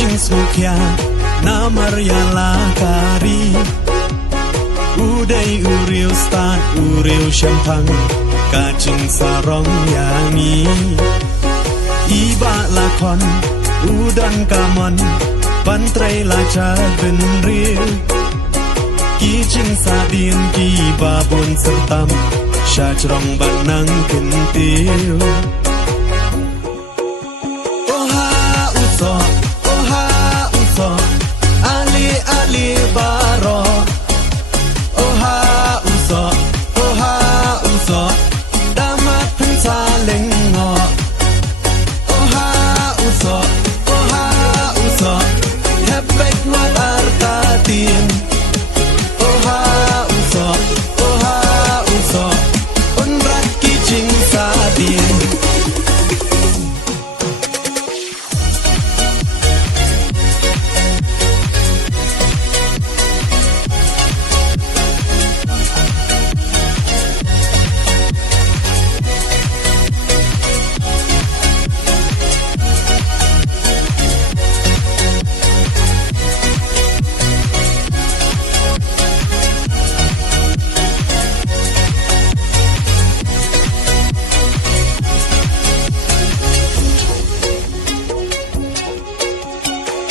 Kijing smukya na Maryala kari Uday uriw start uriw syampang Kajing sarong yani Iba lakon udan kamon Pantray lacha ben real Kijing sadin ki babon sertam Syajrong banang kentil Oha uso Ali baro Oha uso Damat pen saling ngo Oha uso Hepek wat artatin Oha uso Unrat kijing sadin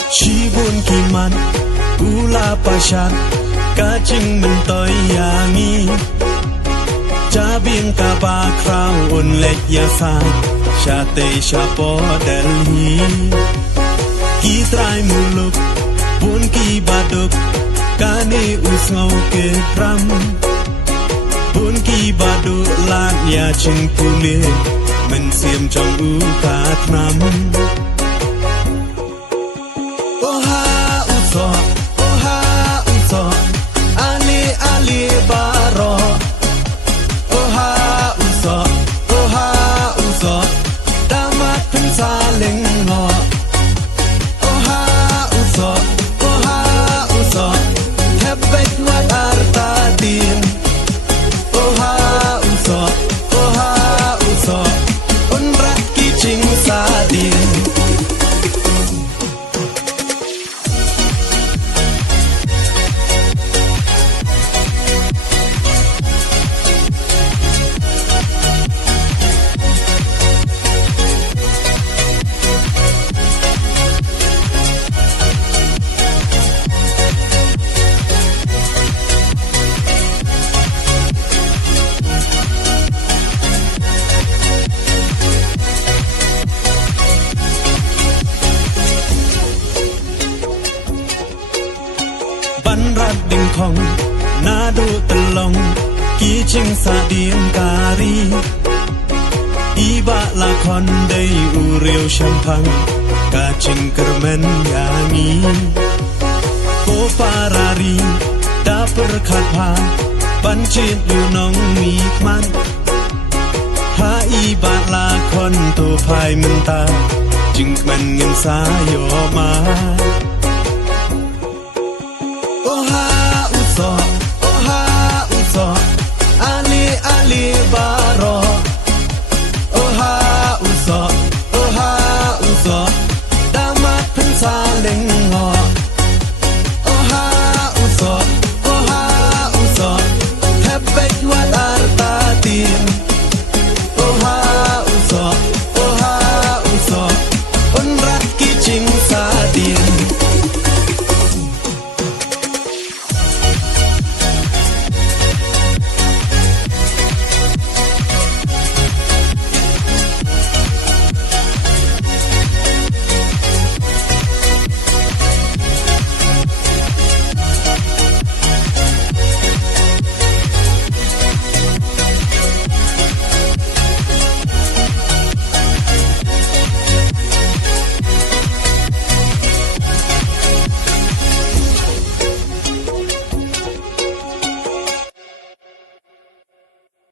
Cibun kiman ula pasyan Kajing mentoy yangi Jabin kabakraw unlet yasan Syate syapo delhi Kitray muluk pun ki baduk Kani usngau ke dram Pun ki baduk lan ya ching pulir Mensiam jong u katnam Oha uso Ali baro Oha uso Damat pen saling ngo Oha uso Hepek wat artatin Oha uso Unrat kijing sadin Banrat ding kong nadu telong Kijing sadin kari Iba lakon day uriw syampang Kajing kermen yangi Ko parari daper katha Pancit lunong mikman Ha iba lakon to pai menta Jing men ngin sayo ma